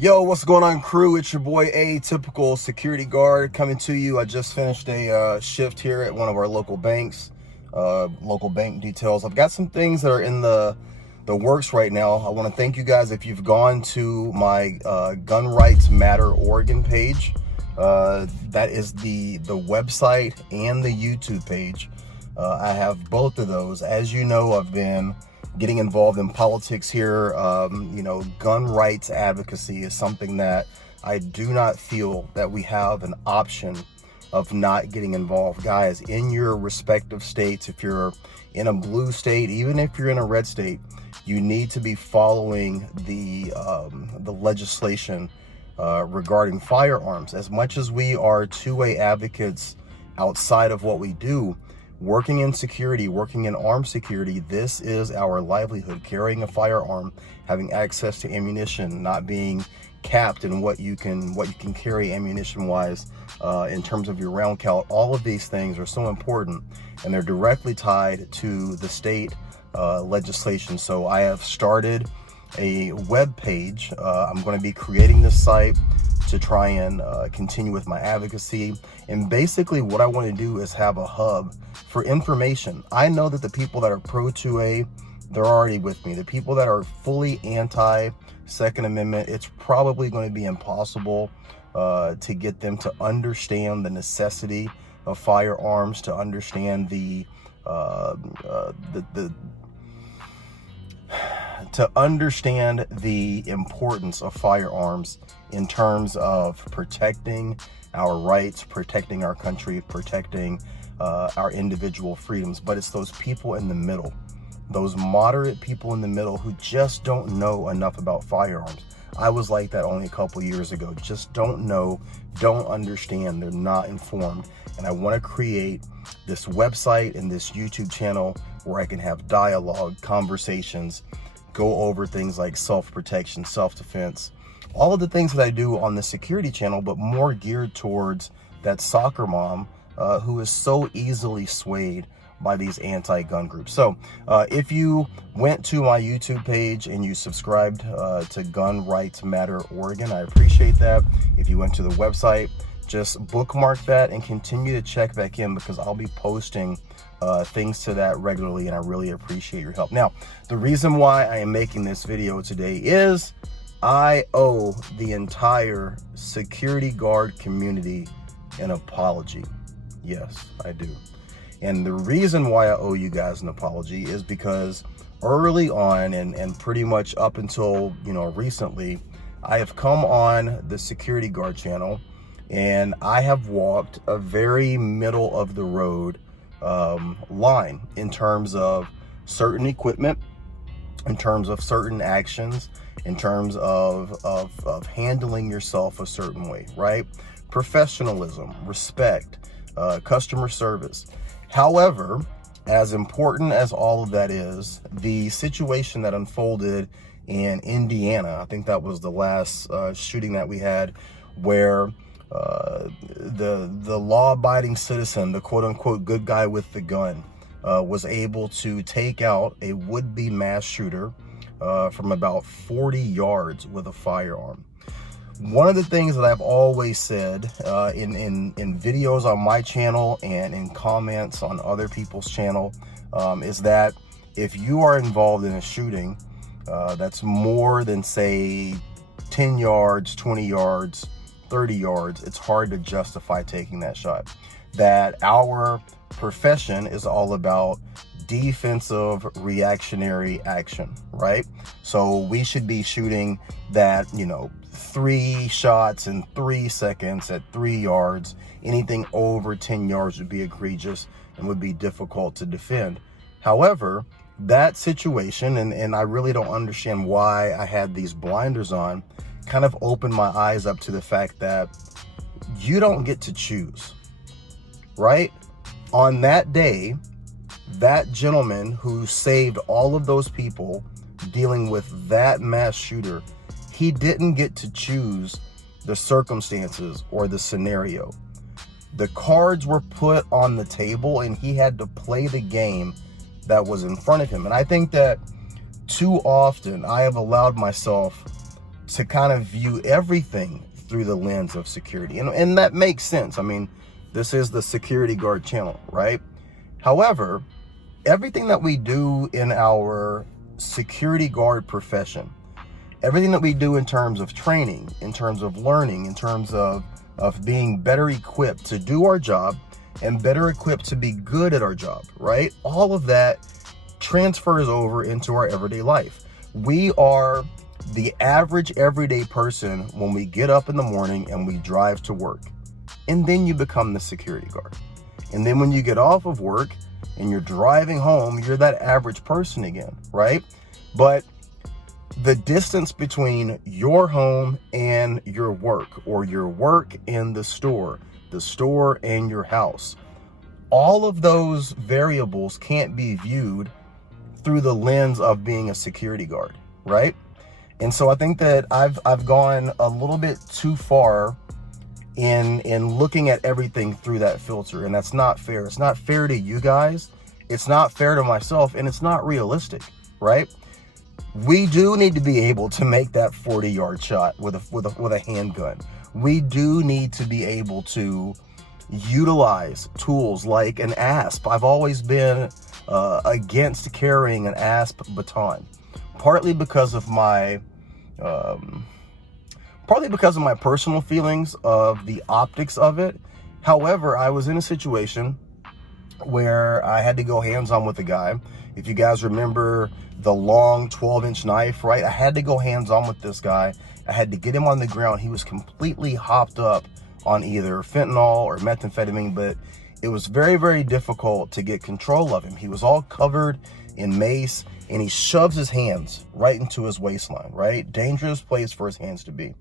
Yo, what's going on, crew? It's your boy Atypical Security Guard coming to you. I just finished a shift here at one of our local banks, local bank details. I've got some things that are in the works right now. I want to thank you guys if you've gone to my Gun Rights Matter Oregon page. That is the website and the YouTube page. I have both of those. As you know, I've been getting involved in politics here. Gun rights advocacy is something that I do not feel that we have an option of not getting involved. Guys, in your respective states, if you're in a blue state, even if you're in a red state, you need to be following the legislation regarding firearms. As much as we are two-way advocates outside of what we do, working in security, working in armed security, this is our livelihood. Carrying a firearm, having access to ammunition, not being capped in what you can carry ammunition wise in terms of your round count. All of these things are so important, and they're directly tied to the state legislation. So I have started a web page. I'm going to be creating this site to try and continue with my advocacy. And basically what I want to do is have a hub for information. I know that the people that are pro 2A, they're already with me. The people that are fully anti Second Amendment, it's probably going to be impossible to get them to understand the necessity of firearms, to understand to understand the importance of firearms in terms of protecting our rights, protecting our country, protecting our individual freedoms. But it's those people in the middle, those moderate people in the middle who just don't know enough about firearms. I was like that only a couple years ago. Just don't know, don't understand, they're not informed. And I want to create this website and this YouTube channel where I can have dialogue, conversations, go over things like self-protection, self-defense, all of the things that I do on the security channel, but more geared towards that soccer mom who is so easily swayed by these anti-gun groups. So if you went to my YouTube page and you subscribed to Gun Rights Matter Oregon, I appreciate that. If you went to the website, just bookmark that and continue to check back in, because I'll be posting things to that regularly, and I really appreciate your help. Now, the reason why I am making this video today is I owe the entire security guard community an apology. Yes, I do. And the reason why I owe you guys an apology is because early on and pretty much up until, recently, I have come on the security guard channel and I have walked a very middle of the road line in terms of certain equipment, in terms of certain actions, in terms of handling yourself a certain way, right? Professionalism, respect, customer service. However, as important as all of that is, the situation that unfolded in Indiana, I think that was the last shooting that we had, where the law-abiding citizen, the quote-unquote good guy with the gun, was able to take out a would-be mass shooter from about 40 yards with a firearm. One of the things that I've always said in videos on my channel and in comments on other people's channel is that if you are involved in a shooting that's more than, say, 10 yards, 20 yards, 30 yards, it's hard to justify taking that shot. That our profession is all about defensive reactionary action, right? So we should be shooting that, 3 shots in 3 seconds at 3 yards. Anything over 10 yards would be egregious and would be difficult to defend. However, that situation, and I really don't understand why I had these blinders on, kind of opened my eyes up to the fact that you don't get to choose, right? On that day, that gentleman who saved all of those people dealing with that mass shooter, he didn't get to choose the circumstances or the scenario. The cards were put on the table and he had to play the game that was in front of him. And I think that too often I have allowed myself to kind of view everything through the lens of security. And that makes sense. I mean, this is the Security Guard channel, right? However, everything that we do in our security guard profession, everything that we do in terms of training, in terms of learning, in terms of being better equipped to do our job and better equipped to be good at our job, right? All of that transfers over into our everyday life. We are the average everyday person when we get up in the morning and we drive to work. And then you become the security guard. And then when you get off of work and you're driving home, you're that average person again, right? But the distance between your home and your work, or your work and the store and your house, all of those variables can't be viewed through the lens of being a security guard, right? And so I think that I've gone a little bit too far in looking at everything through that filter, and that's not fair. It's not fair to you guys, it's not fair to myself, and it's not realistic, right? We do need to be able to make that 40-yard shot with a handgun. We do need to be able to utilize tools like an ASP. I've always been against carrying an ASP baton, partly because of my personal feelings of the optics of it. However, I was in a situation where I had to go hands-on with a guy. If you guys remember the long 12-inch knife, right? I had to go hands-on with this guy. I had to get him on the ground. He was completely hopped up on either fentanyl or methamphetamine, but it was very, very difficult to get control of him. He was all covered in mace, and he shoves his hands right into his waistline, right? Dangerous place for his hands to be.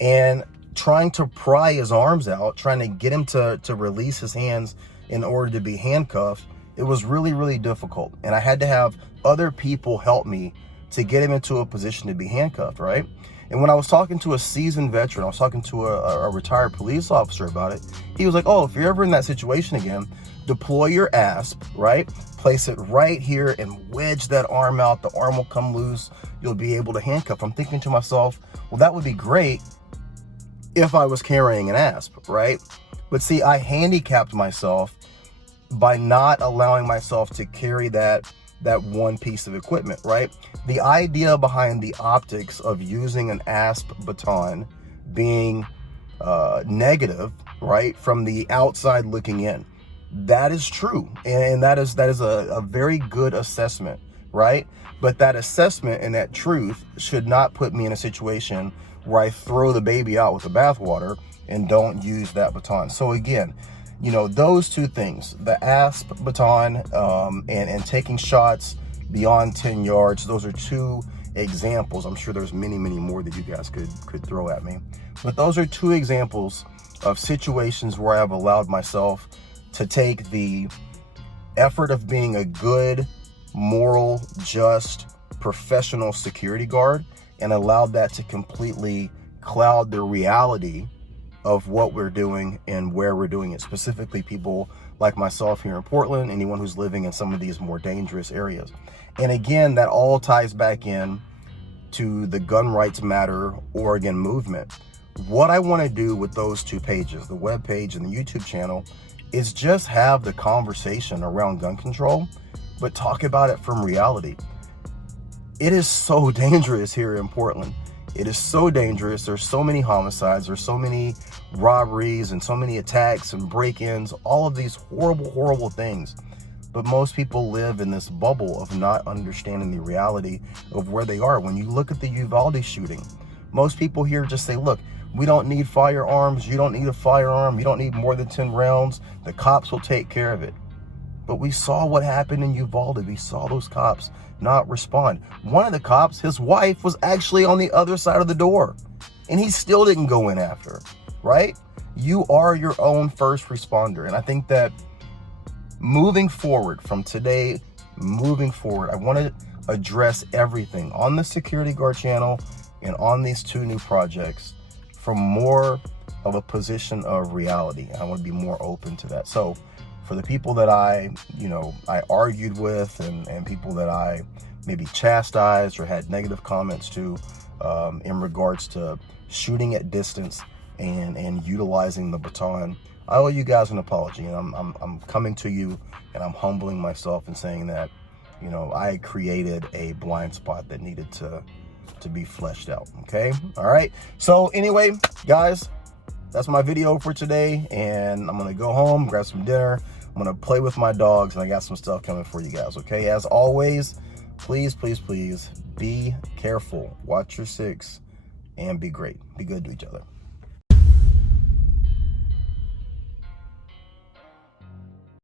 And trying to pry his arms out, trying to get him to release his hands in order to be handcuffed, it was really, really difficult. And I had to have other people help me to get him into a position to be handcuffed, right? And when I was talking to a seasoned veteran, I was talking to a retired police officer about it, he was like, oh, if you're ever in that situation again, deploy your ASP, right? Place it right here and wedge that arm out. The arm will come loose. You'll be able to handcuff. I'm thinking to myself, well, that would be great if I was carrying an ASP, right? But see, I handicapped myself by not allowing myself to carry that one piece of equipment, right? The idea behind the optics of using an ASP baton being negative, right, from the outside looking in, that is true, and that is a very good assessment, right? But that assessment and that truth should not put me in a situation where I throw the baby out with the bathwater and don't use that baton. So again, you know, those two things, the ASP baton and taking shots beyond 10 yards, those are two examples. I'm sure there's many, many more that you guys could throw at me. But those are two examples of situations where I've allowed myself to take the effort of being a good, moral, just, professional security guard and allowed that to completely cloud the reality of what we're doing and where we're doing it. Specifically, people like myself here in Portland, anyone who's living in some of these more dangerous areas. And again, that all ties back in to the Gun Rights Matter Oregon movement. What I want to do with those two pages, the web page and the YouTube channel, is just have the conversation around gun control, but talk about it from reality. It is so dangerous here in Portland. It is so dangerous. There's so many homicides. There's so many robberies and so many attacks and break-ins, all of these horrible, horrible things. But most people live in this bubble of not understanding the reality of where they are. When you look at the Uvalde shooting, most people here just say, look, we don't need firearms. You don't need a firearm. You don't need more than 10 rounds. The cops will take care of it. But we saw what happened in Uvalde. We saw those cops not respond. One of the cops, his wife, was actually on the other side of the door, and he still didn't go in after her, right? You are your own first responder. And I think that moving forward from today, I want to address everything on the Security Guard channel and on these two new projects from more of a position of reality. I want to be more open to that. So for the people that I argued with and people that I maybe chastised or had negative comments to, in regards to shooting at distance and utilizing the baton. I owe you guys an apology, and I'm coming to you, and I'm humbling myself and saying that, you know, I created a blind spot that needed to be fleshed out. Okay, all right. So anyway, guys, that's my video for today, and I'm gonna go home, grab some dinner. I'm gonna play with my dogs, and I got some stuff coming for you guys. Okay, as always, please, please, please be careful, watch your six, and be great. Be good to each other.